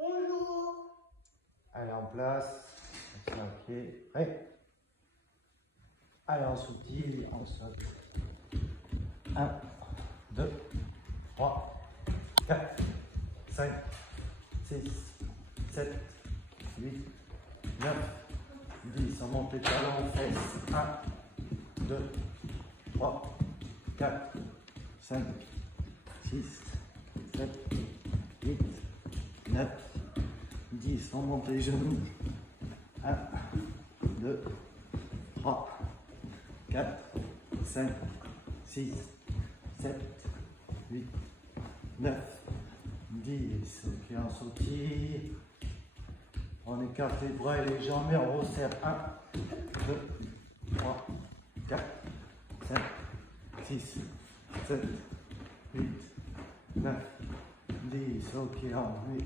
Bonjour. Allez, en place. On se met à pied. Prêt? Allez, on sautille, on saute. 1, 2, 3, 4, 5, 6, 7, 8, 9, 10. On monte les talons aux fesses. 1, 2, 3, 4, 5, 6, 7, 8, 9, 10. On monte les genoux. 1, 2, 3, 4, 5, 6, 7, 8, 9, 10. Ok, on sautille. On écarte les bras et les jambes et on resserre. 1, 2, 3, 4, 5, 6, 7, 8, 9, 10. Ok,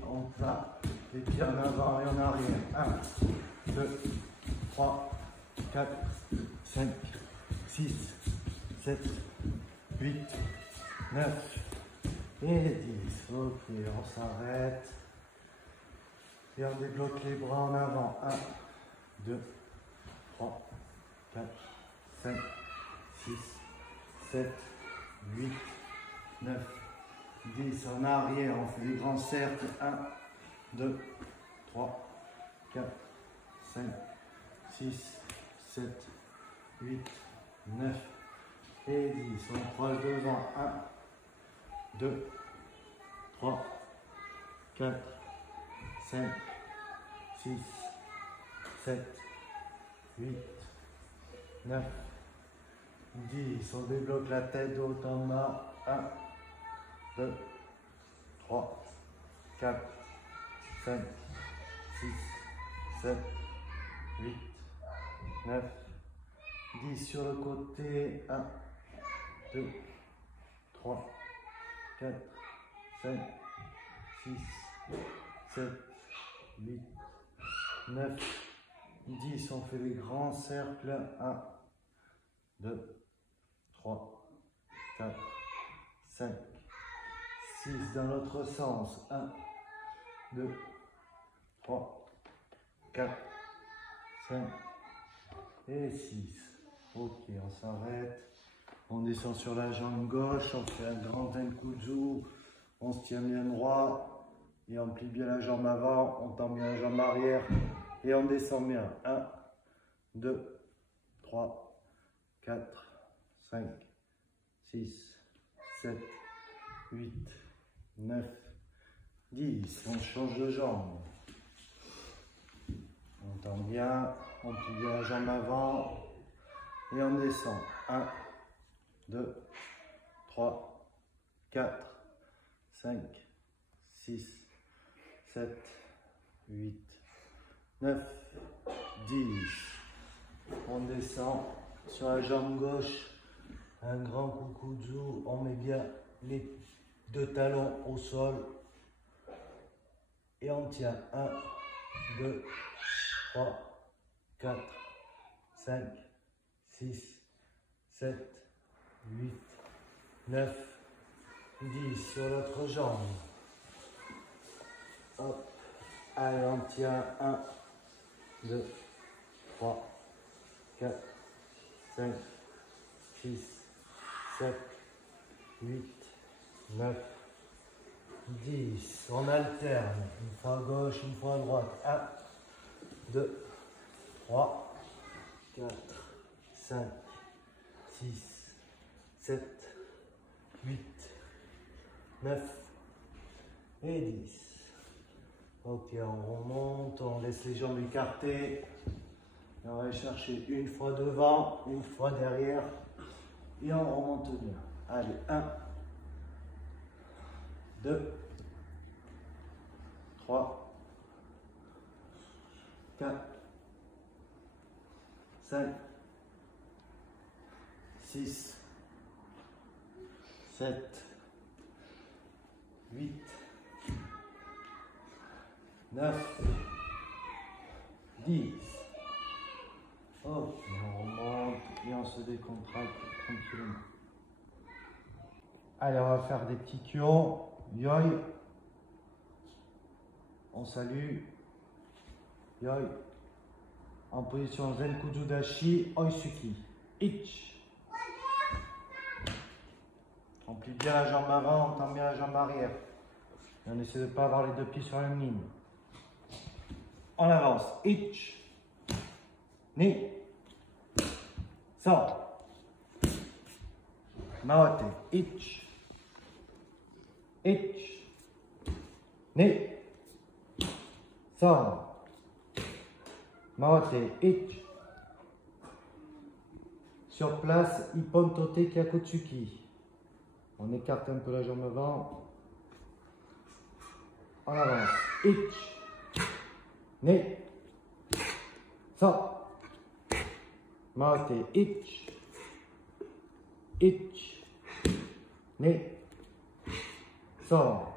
on va les pieds en avant et en arrière. 1, 2, 3, 4, 5, 6, 7, 8, 9 et 10. Ok, on s'arrête. Et on débloque les bras en avant. 1, 2, 3, 4, 5, 6, 7, 8, 9, 10. En arrière, on fait les grands cercles. 1, 2, 3, 4, 5, 6, 7, 8, 9 et 10. On croise devant. 1, 2, 3, 4, 5, 6, 7, 8, 9, 10. On débloque la tête de haut en bas. 1, 2, 3, 4, 5, 6, 7, 8, 9, 10 sur le côté. 1, 2, 3, 4, 5, 6, 7, 8, 9, 10. On fait les grands cercles. 1, 2, 3, 4, 5, 6. Dans l'autre sens. 1, 2, 3, 4, 5 et 6. Ok, on s'arrête. On descend sur la jambe gauche. On fait un grand Tenkuzu. On se tient bien droit. Et on plie bien la jambe avant. On tend bien la jambe arrière. Et on descend bien. 1, 2, 3, 4, 5, 6, 7, 8, 9, 10. On change de jambe. On tend bien, on plie bien la jambe avant et on descend. 1, 2, 3, 4, 5, 6, 7, 8, 9, 10. On descend sur la jambe gauche, un grand Kukuzu. On met bien les deux talons au sol et on tient. 1, 2, 3, 4, 5, 6, 7, 8, 9, 10. Sur l'autre jambe. Hop. Allez, on tient. 1, 2, 3, 4, 5, 6, 7, 8, 9, 10. On alterne. Une fois à gauche, une fois à droite. 1, 2, 3, 4, 5, 6, 7, 8, 9 et 10. Ok, on remonte, on laisse les jambes écartées. Et on va chercher une fois devant, une fois derrière. Et on remonte bien. Allez, 1, 2, 3, 4, 5, 6, 7, 8, 9, 10. Ok, on remonte et on se décontracte tranquillement. Allez, on va faire des petits kions. Yoi. On salue. Yoi. En position Zen Kuju Dashi, Oisuki. Ich. On plie bien la jambe avant, on tend bien la jambe arrière. Et on essaie de ne pas avoir les deux pieds sur la même ligne. On avance. Ich. Ni. So. Maote. Ich. Ich. Ni. So. Maote. Ich. Sur place, Ippon Tote Kyakotsuki. On écarte un peu la jambe avant. On avance. Ich. Ni. So. Maote. Ich. Ich. Ni. So.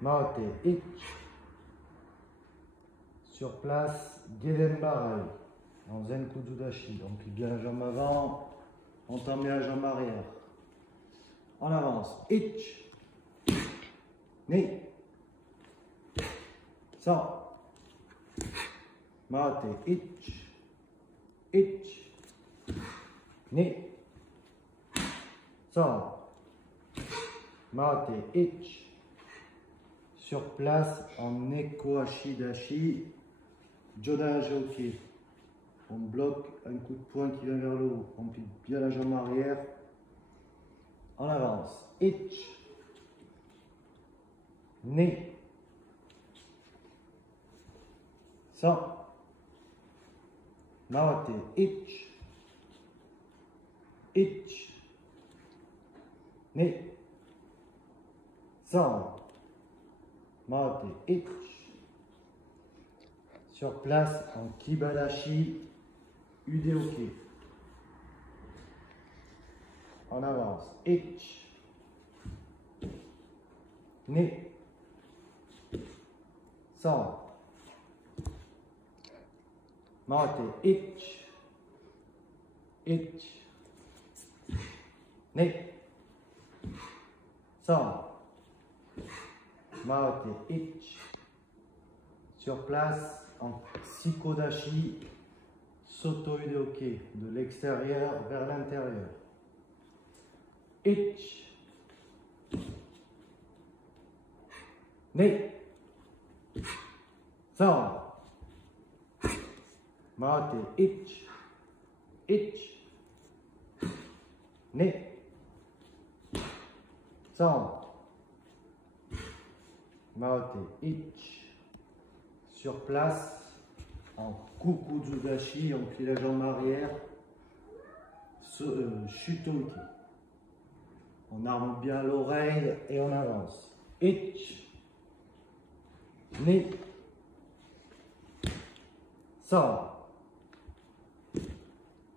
Maote. Ich. Sur place, Geden Barai. En Zen Kuju Dashi. On plie bien la jambe avant. On tend bien la jambe arrière. On avance. Ich. Ni. So. Maote. Ich. Ich. Ni. So. Maote. Ich. Sur place, en Ekoashi Dashi. Jodan Joki. On bloque un coup de poing qui vient vers le haut. On plie bien la jambe arrière. On avance. Ich. Ni. So. Maote. Ich. Ich. Ni. So. Maote. Ich. Sur place en Kibadashi. Udeoki. On avance. Ich. Ni. So. Maote. Ich. Ich. Ni. So. Maote. Ich. Sur place en Sikodashi. Soto Udeoki. De l'extérieur vers l'intérieur. Ich. Ni. So. Maote. Ich. Ich. Ni. So. Maote. Ich. Sur place, en Kukujudashi, on plie la jambe arrière. Shutoki. On arme bien l'oreille et on avance. Ich. Ni. So.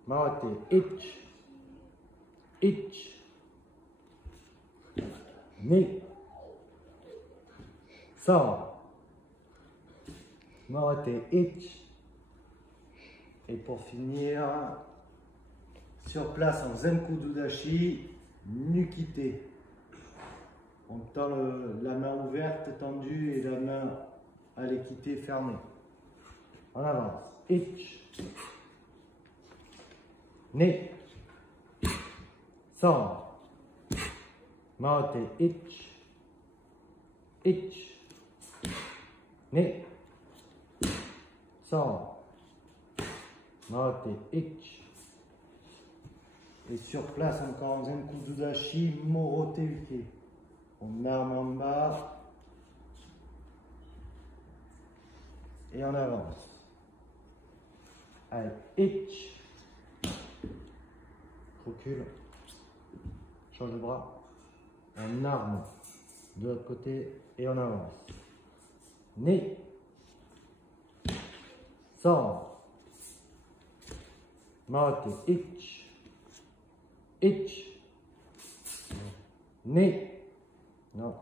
Maote. Ich. Ich. Ni. So. Maote. Ich. Et pour finir, sur place en Zenkudu Dashi, Nukite. On tend la main ouverte, tendue, et la main à l'équité fermée. En avance. Ich. Ni. So. Maote. Ich. Ich. Ni. So. Maote. Ich. Et sur place encore en Zenkudu Dashi, Morote Uke. On arme en bas. Et on avance. Allez, ich. Recule. Change de bras. On arme de l'autre côté et on avance. Ni. So. Maote. Ich. Ich. Ni. Non.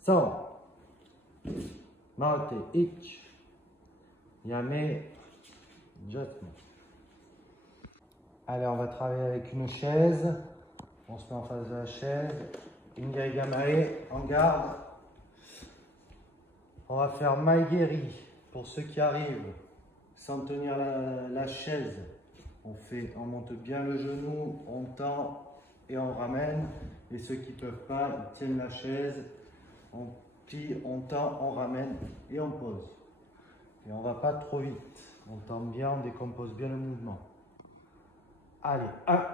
So. Maote. Ich. Yame. Adjustment. Allez, on va travailler avec une chaise. On se met en face de la chaise. Ingari Gamae en garde. On va faire Maigeri pour ceux qui arrivent sans tenir la chaise. On monte bien le genou, on tend et on ramène. Et ceux qui ne peuvent pas, ils tiennent la chaise, on plie, on tend, on ramène et on pose. Et on ne va pas trop vite. On tend bien, on décompose bien le mouvement. Allez, 1,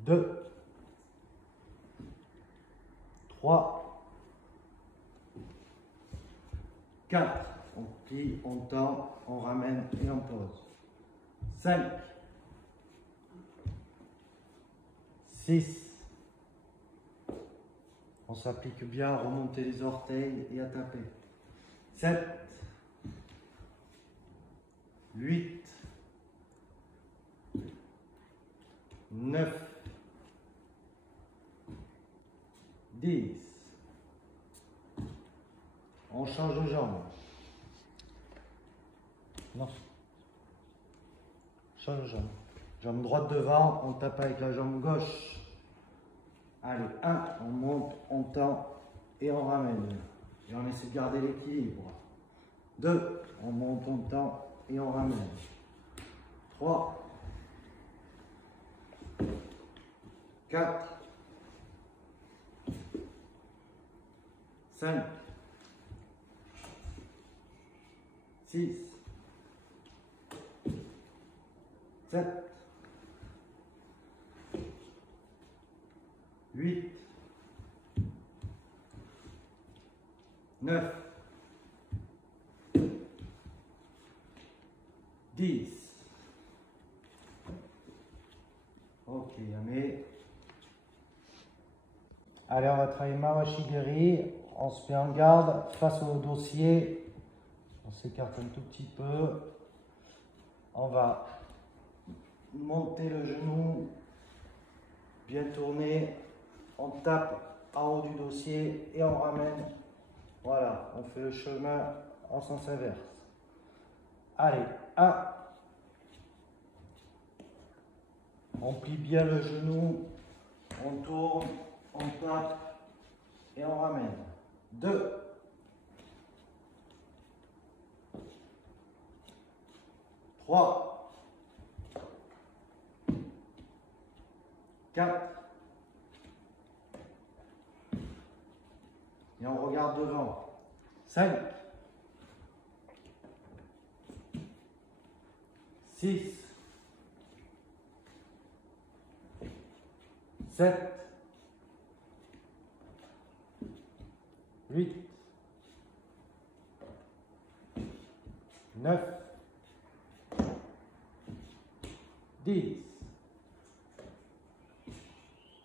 2, 3, 4. On plie, on tend, on ramène et on pose. 5, 6. On s'applique bien à remonter les orteils et à taper. 7, 8, 9, 10. On change de jambe. Non. Change de jambe. Jambe droite devant, on tape avec la jambe gauche. Allez, 1, on monte, on tend et on ramène. Et on essaie de garder l'équilibre. 2, on monte, on tend et on ramène. 3, 4, 5, 6, 7, 8, 9, 10. Ok, Yamé. Allez, on va travailler Mawashigiri. On se met en garde face au dossier. On s'écarte un tout petit peu. On va monter le genou, bien tourner. On tape en haut du dossier et on ramène. Voilà, on fait le chemin en sens inverse. Allez, 1. On plie bien le genou, on tourne, on tape et on ramène. 2. 3. 4. Et on regarde devant. 5. 6. 7. 8. 9. 10.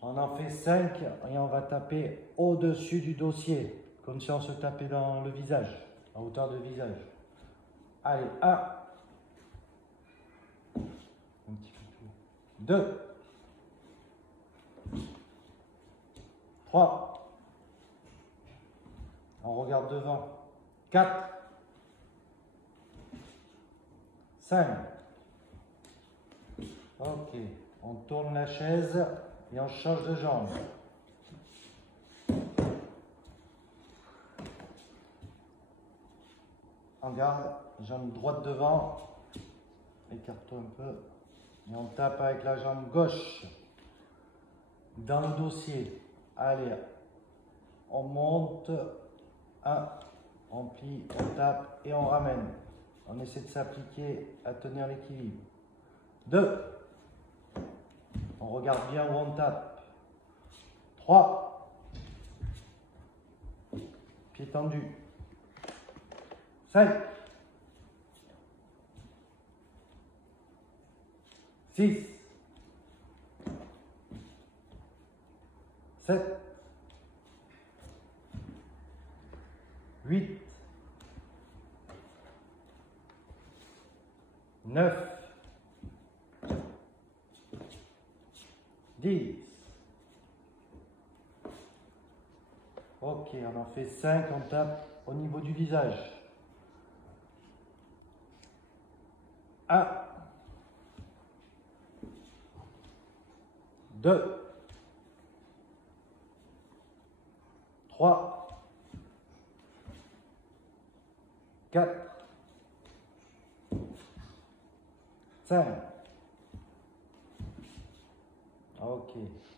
On en fait 5 et on va taper au-dessus du dossier, comme si on se tapait dans le visage, à hauteur de visage. Allez, 1. Un petit peu plus. 2. 3. On regarde devant. 4. 5. Ok. On tourne la chaise et on change de jambe. On garde, jambe droite devant. Écarte-toi un peu. Et on tape avec la jambe gauche dans le dossier. Allez, on monte. 1, on plie, on tape et on ramène. On essaie de s'appliquer à tenir l'équilibre. 2, on regarde bien où on tape. 3, pied tendu. 5, 6, 7, 8, 9, 10. Ok, on en fait 5, on tape au niveau du visage. 1, 2, 3, 4, 5. Ok,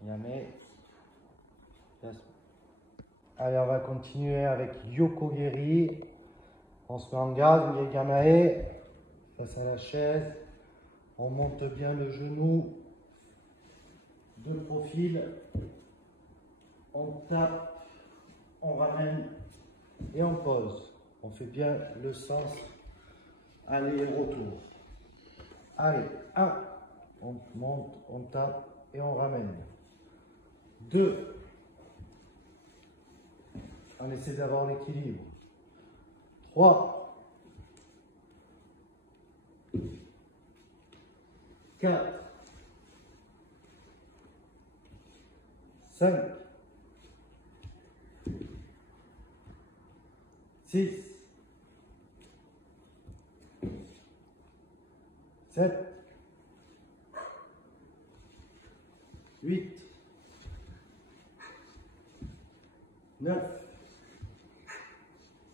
Yame. Allez, on va continuer avec Yoko Geri. On se met en garde, Yegamae, face à la chaise. On monte bien le genou de profil. On tape, on ramène et on pose. On fait bien le sens aller et retour. Allez, 1, on monte, on tape et on ramène. 2, on essaie d'avoir l'équilibre. 3, 4, 5, 6, 7, 8, 9,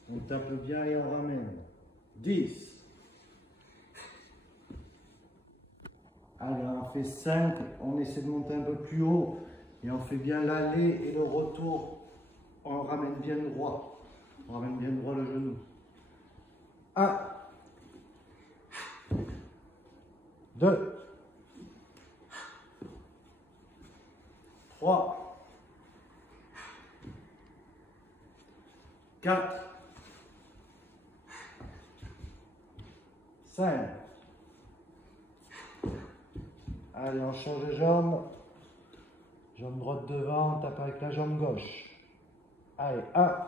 on tape bien et on ramène. 10. Allez, on fait 5, on essaie de monter un peu plus haut et on fait bien l'aller et le retour. On ramène bien droit. On ramène bien droit le genou. 1, 2, 3, 4, 5. Allez, on change de jambe. Jambe droite devant, on tape avec la jambe gauche. Allez, 1.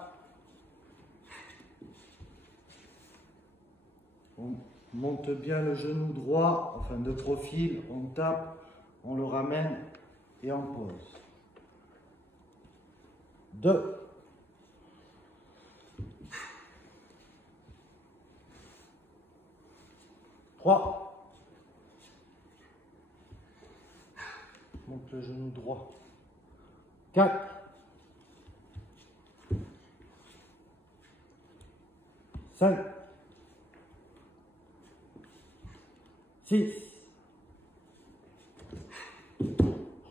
On monte bien le genou droit, enfin de profil, on tape, on le ramène et on pose. 2. 3. Monte le genou droit. 4. 5. 6.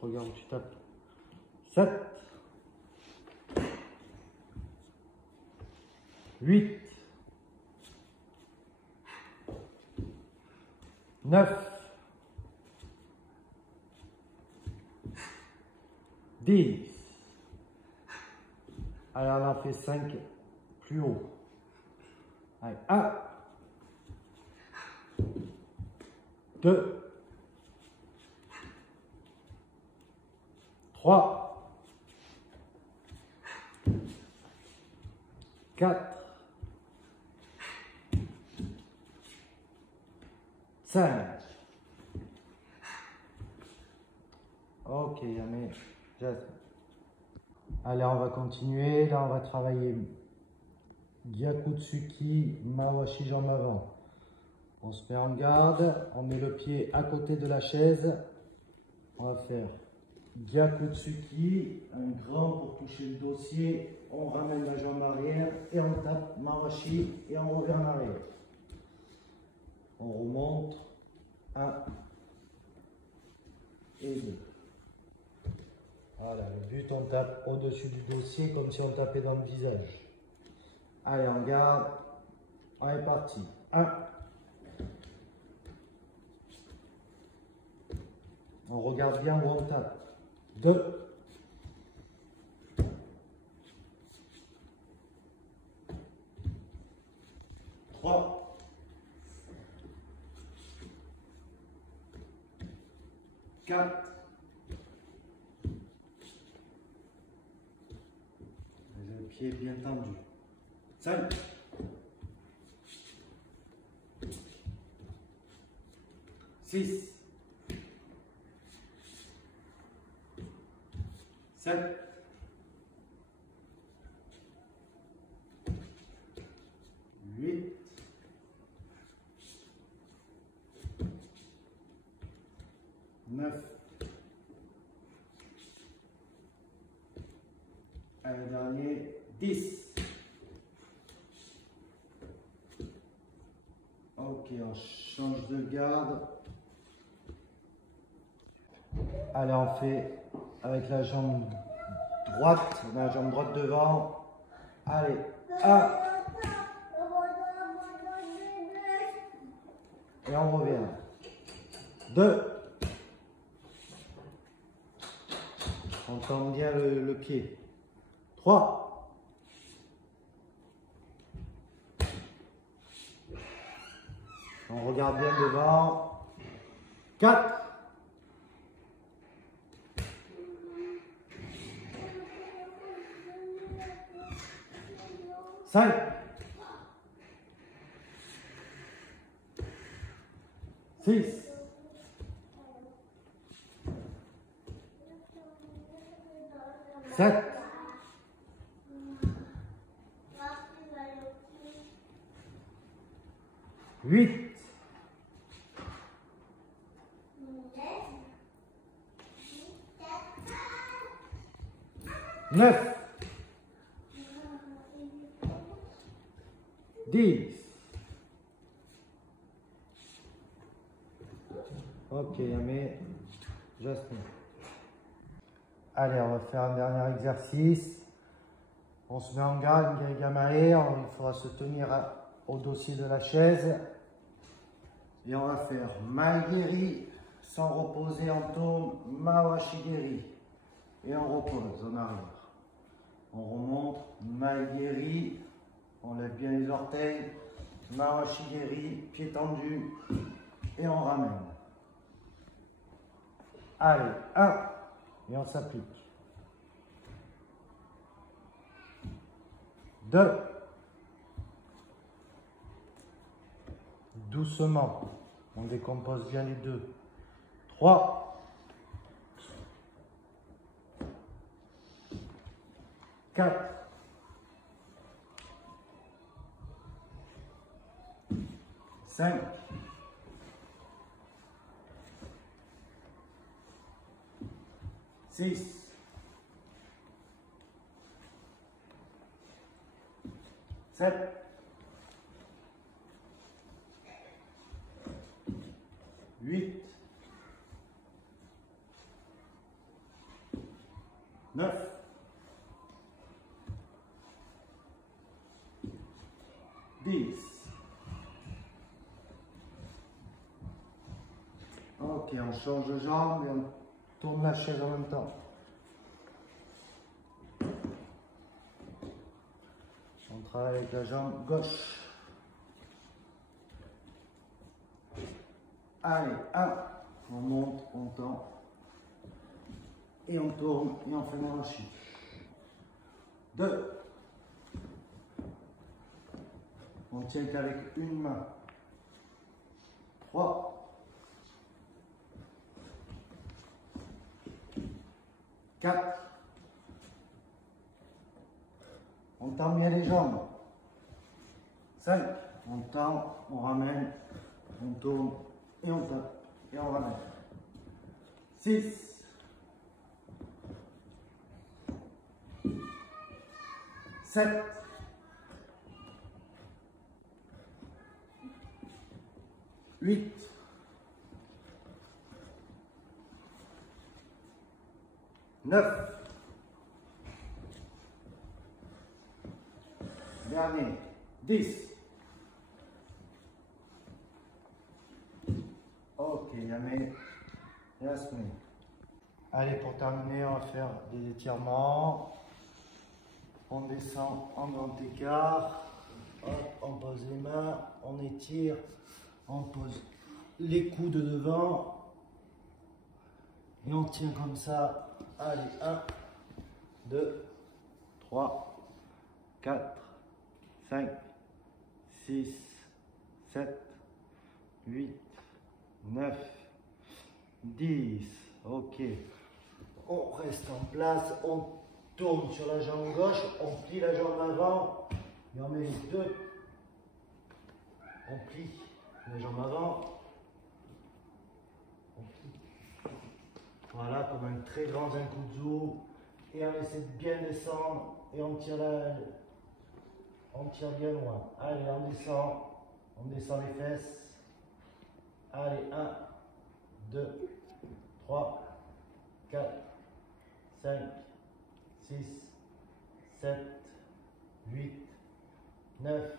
Regarde où tu tapes. 7. 8. 9. 10. Allez, on en fait 5 plus haut. Allez, 1. 2. 3. 4. 5. Ok, Yame. Allez, on va continuer. Là, on va travailler Gyakutsuki, Mawashi, jambe avant. On se met en garde. On met le pied à côté de la chaise. On va faire Gyakutsuki, un grand pour toucher le dossier. On ramène la jambe arrière et on tape Mawashi et on revient en arrière. On remonte. 1 et 2. Voilà, le but, on tape au-dessus du dossier comme si on tapait dans le visage. Allez, on garde. On est parti. 1. On regarde bien où on tape. 2. 3. 4. Le pied bien tendu. 5. 6. 7. 8. 9. Un dernier, 10. Ok, on change de garde. Allez, on fait avec la jambe droite, la jambe droite devant. Allez, 1. Et on revient. 2. On tend bien le pied. 3. On regarde bien devant. 4. 5. 6. 7. 8. 9. 10. Ok, mais Jasmine. Allez, on va faire un dernier exercice. On se met en garde, Gamae. Il faudra se tenir au dossier de la chaise. Et on va faire Maigiri sans reposer, on tourne Mawashigiri. Et on repose en arrière. On remonte Maigiri. On lève bien les orteils. Mawashigiri, pied tendu. Et on ramène. Allez, 1. Et on s'applique. 2. Doucement. On décompose bien les deux. 3. 4. 5. 6. 7. 8. 9. 10. Ok, on change de jambe et on tourne la chaise en même temps. On travaille avec la jambe gauche. Allez, 1. On monte, on tend. Et on tourne et on fait Mawashi. 2. On tient qu'avec une main. 3. 4. On tend bien les jambes. 5. On tend, on ramène, on tourne et on tape et on ramène. 6. 7. 8. 9. Dernier. 10. Ok, Yamé. Yasmine. Allez, pour terminer, on va faire des étirements. On descend en grand écart. Hop, on pose les mains, on étire, on pose les coudes devant. Et on tient comme ça. Allez, 1, 2, 3, 4, 5, 6, 7, 8, 9, 10. Ok. On reste en place. On tourne sur la jambe gauche. On plie la jambe avant. Et on met les deux. On plie la jambe avant. On plie. Voilà, comme un très grand Zenkutsu. Et on essaie de bien descendre. Et on tire bien loin. Allez, on descend les fesses. Allez, 1, 2, 3, 4, 5, 6, 7, 8, 9,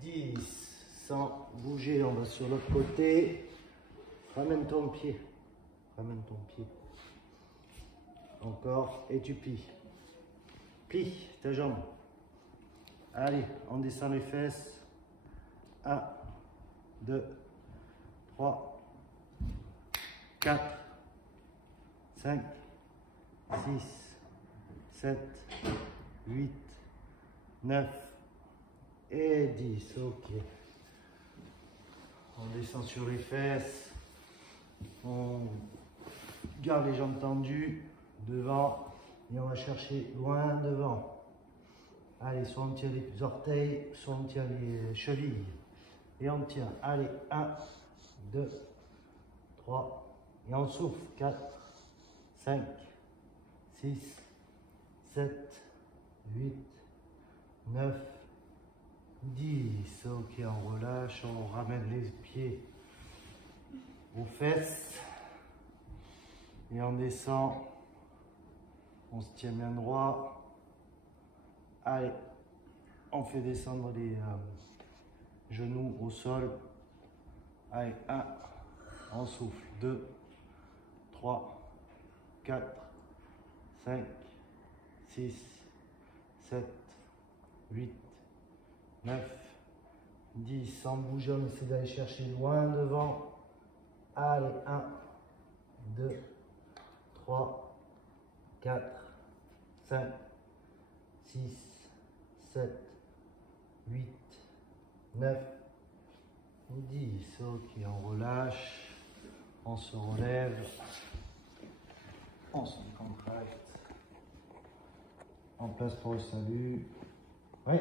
10. Sans bouger, on va sur l'autre côté. Ramène ton pied. Ramène ton pied. Encore, et tu plies. Plie ta jambe. Allez, on descend les fesses. 1, 2, 3, 4, 5, 6, 7, 8, 9 et 10. Ok. On descend sur les fesses. On garde les jambes tendues devant et on va chercher loin devant. Allez, soit on tient les orteils, soit on tient les chevilles. Et on tient. Allez, 1, 2, 3. Et on souffle. 4, 5, 6, 7, 8, 9, 10. Ok, on relâche, on ramène les pieds aux fesses. Et on descend. On se tient bien droit. Allez, on fait descendre les genoux au sol. Allez, 1, on souffle. 2, 3, 4, 5, 6, 7, 8, 9, 10. Sans bouger, on essaie d'aller chercher loin devant. Allez, 1, 2, 3, 4, 5, 6, 7, 8, 9, 10. Ok, on relâche, on se relève, on se contracte, en place pour le salut. Oui.